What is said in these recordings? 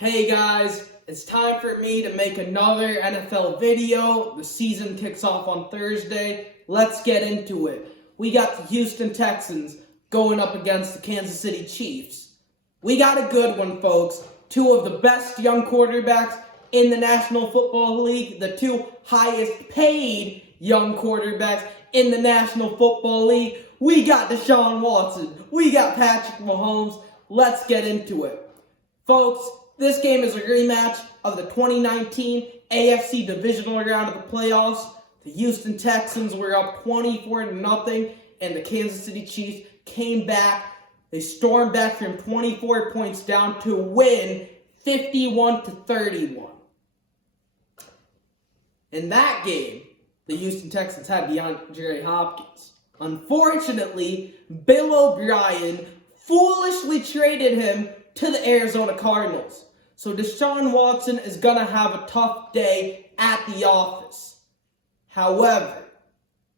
Hey guys, it's time for me to make another NFL video. The season kicks off on Thursday. Let's get into it. We got the Houston Texans going up against the Kansas City Chiefs. We got a good one, folks. Two of the best young quarterbacks in the National Football League, the two highest paid young quarterbacks in the National Football League. We got Deshaun Watson. We got Patrick Mahomes. Let's get into it. Folks, this game is a rematch of the 2019 AFC Divisional Round of the playoffs. The Houston Texans were up 24-0, and the Kansas City Chiefs came back. They stormed back from 24 points down to win 51-31. In that game, the Houston Texans had DeAndre Hopkins. Unfortunately, Bill O'Brien foolishly traded him to the Arizona Cardinals. So Deshaun Watson is going to have a tough day at the office. However,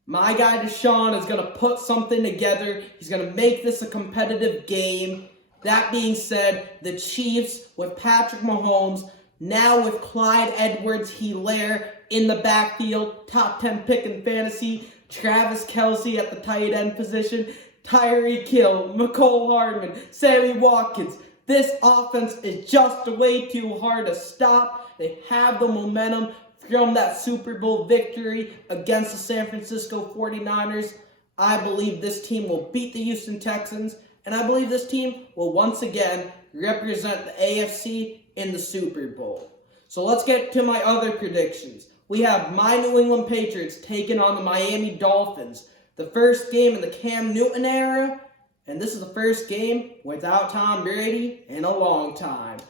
my guy Deshaun is going to put something together. He's going to make this a competitive game. That being said, the Chiefs with Patrick Mahomes, now with Clyde Edwards-Helaire in the backfield, top 10 pick in fantasy, Travis Kelce at the tight end position, Tyreek Hill, Mecole Hardman, Sammy Watkins. This offense is just way too hard to stop. They have the momentum from that Super Bowl victory against the San Francisco 49ers. I believe this team will beat the Houston Texans, and I believe this team will once again represent the AFC in the Super Bowl. So let's get to my other predictions. We have my New England Patriots taking on the Miami Dolphins. The first game in the Cam Newton era, and this is the first game without Tom Brady in a long time.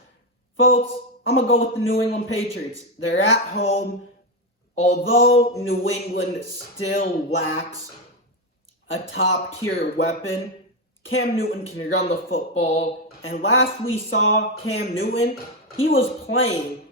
Folks, I'm going to go with the New England Patriots. They're at home. Although New England still lacks a top-tier weapon, Cam Newton can run the football. And last we saw Cam Newton, he was playing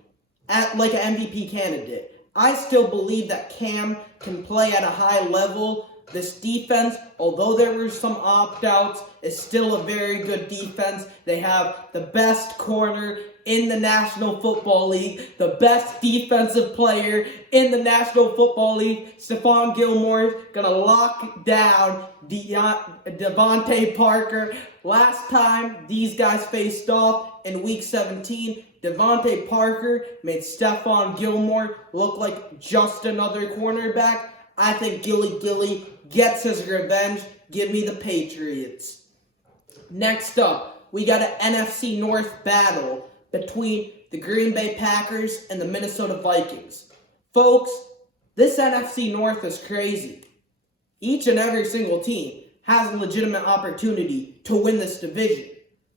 at like an MVP candidate. I still believe that Cam can play at a high level. This defense, although there were some opt-outs, is still a very good defense. They have the best corner in the National Football League, the best defensive player in the National Football League. Stephon Gilmore is going to lock down Devontae Parker. Last time these guys faced off in Week 17, Devontae Parker made Stephon Gilmore look like just another cornerback. I think Gilly gets his revenge. Give me the Patriots. Next up, we got an NFC North battle between the Green Bay Packers and the Minnesota Vikings. Folks, this NFC North is crazy. Each and every single team has a legitimate opportunity to win this division.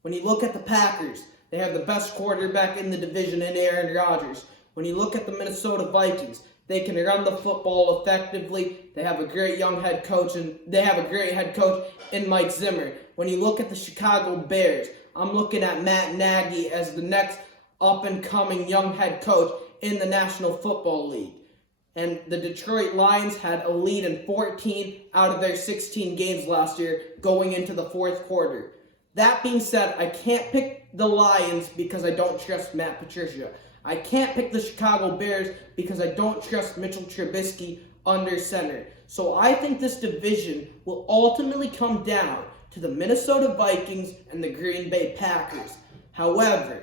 When you look at the Packers, they have the best quarterback in the division in Aaron Rodgers. When you look at the Minnesota Vikings, they can run the football effectively. They have a great young head coach, and they have a great head coach in Mike Zimmer. When you look at the Chicago Bears, I'm looking at Matt Nagy as the next up-and-coming young head coach in the National Football League. And the Detroit Lions had a lead in 14 out of their 16 games last year going into the fourth quarter. That being said, I can't pick the Lions because I don't trust Matt Patricia. I can't pick the Chicago Bears because I don't trust Mitchell Trubisky under center. So I think this division will ultimately come down to the Minnesota Vikings and the Green Bay Packers. However,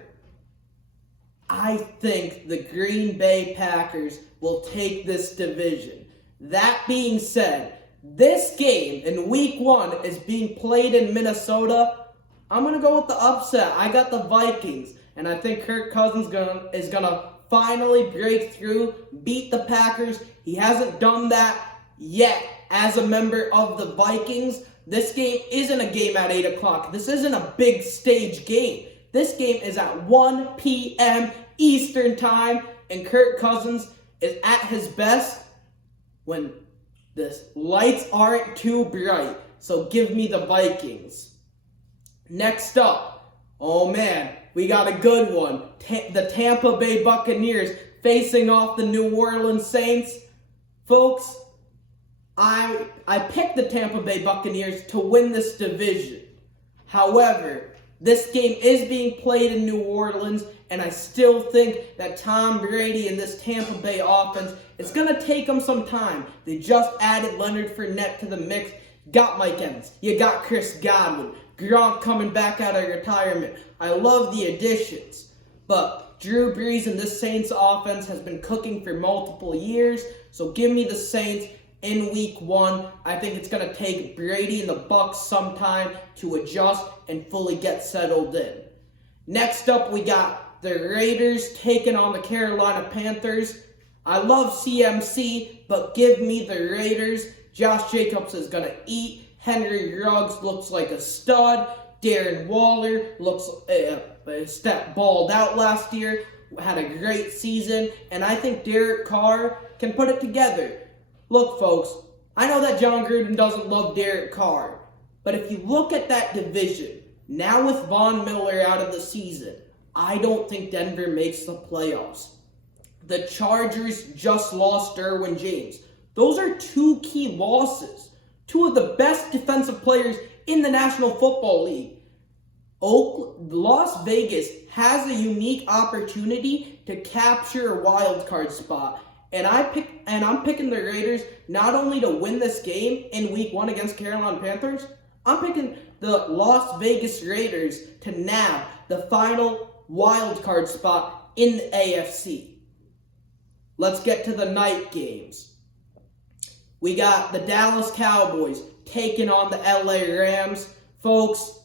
I think the Green Bay Packers will take this division. That being said, this game in Week 1 is being played in Minnesota. I'm going to go with the upset. I got the Vikings. And I think Kirk Cousins is going to finally break through, beat the Packers. He hasn't done that yet as a member of the Vikings. This game isn't a game at 8 o'clock. This isn't a big stage game. This game is at 1 p.m. Eastern Time. And Kirk Cousins is at his best when the lights aren't too bright. So give me the Vikings. Next up, oh man, we got a good one. The Tampa Bay Buccaneers facing off the New Orleans Saints. Folks, I picked the Tampa Bay Buccaneers to win this division. However, This game is being played in New Orleans, and I still think that Tom Brady and this Tampa Bay offense, it's going to take them some time. They just added Leonard Fournette to the mix. Got Mike Evans. You got Chris Godwin. Gronk coming back out of retirement. I love the additions. But Drew Brees and this Saints offense has been cooking for multiple years. So give me the Saints in week 1. I think it's going to take Brady and the Bucs some time to adjust and fully get settled in. Next up, we got the Raiders taking on the Carolina Panthers. I love CMC, but give me the Raiders. Josh Jacobs is going to eat. Henry Ruggs looks like a stud. Darren Waller looks a step balled out last year. Had a great season. And I think Derek Carr can put it together. Look, folks, I know that John Gruden doesn't love Derek Carr. But if you look at that division, now with Von Miller out of the season, I don't think Denver makes the playoffs. The Chargers just lost Derwin James. Those are 2 key losses. 2 of the best defensive players in the National Football League. Las Vegas has a unique opportunity to capture a wild card spot. And I'm picking the Raiders not only to win this game in week 1 against Carolina Panthers, I'm picking the Las Vegas Raiders to nab the final wild card spot in the AFC. Let's get to the night games. We got the Dallas Cowboys taking on the LA Rams. Folks,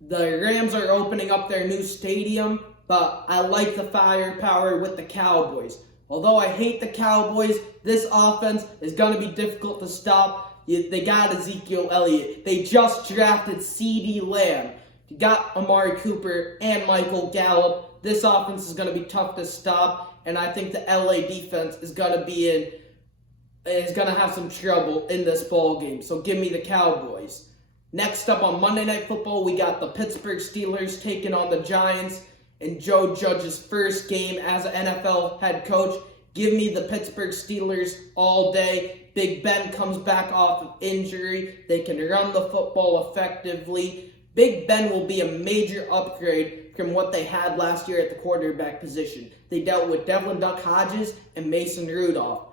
the Rams are opening up their new stadium, but I like the firepower with the Cowboys. Although I hate the Cowboys, this offense is going to be difficult to stop. They got Ezekiel Elliott. They just drafted CeeDee Lamb. You got Amari Cooper and Michael Gallup. This offense is going to be tough to stop, and I think the LA defense is going to have some trouble in this ball game. So give me the Cowboys. Next up on Monday Night Football, we got the Pittsburgh Steelers taking on the Giants in Joe Judge's first game as an NFL head coach. Give me the Pittsburgh Steelers all day. Big Ben comes back off of injury. They can run the football effectively. Big Ben will be a major upgrade from what they had last year at the quarterback position. They dealt with Devlin Duck Hodges and Mason Rudolph.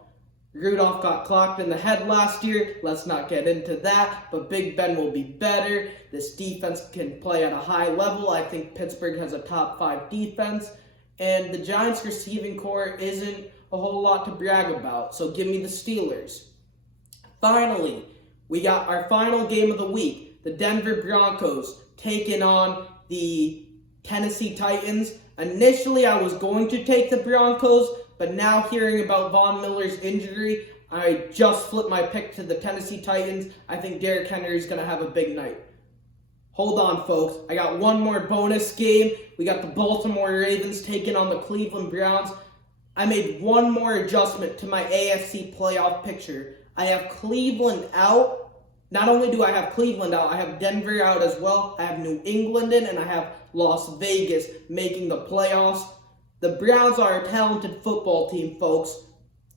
Rudolph got clocked in the head last year. Let's not get into that. But Big Ben will be better. This defense can play at a high level. I think Pittsburgh has a top 5 defense. And the Giants' receiving core isn't a whole lot to brag about. So give me the Steelers. Finally, we got our final game of the week. The Denver Broncos taking on the Tennessee Titans. Initially, I was going to take the Broncos, but now hearing about Von Miller's injury, I just flipped my pick to the Tennessee Titans. I think Derrick Henry is going to have a big night. Hold on, folks. I got one more bonus game. We got the Baltimore Ravens taking on the Cleveland Browns. I made one more adjustment to my AFC playoff picture. I have Cleveland out. Not only do I have Cleveland out, I have Denver out as well. I have New England in, and I have Las Vegas making the playoffs. The Browns are a talented football team, folks.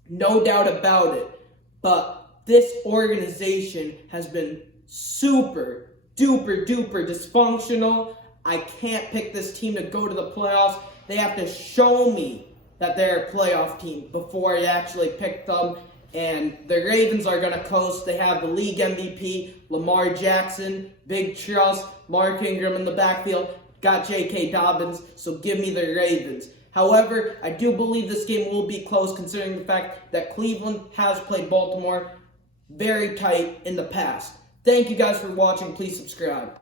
No doubt about it. But this organization has been super duper dysfunctional. I can't pick this team to go to the playoffs. They have to show me that they're a playoff team before I actually pick them. And the Ravens are going to coast. They have the league MVP, Lamar Jackson, big trust, Mark Ingram in the backfield, got J.K. Dobbins, so give me the Ravens. However, I do believe this game will be close considering the fact that Cleveland has played Baltimore very tight in the past. Thank you guys for watching. Please subscribe.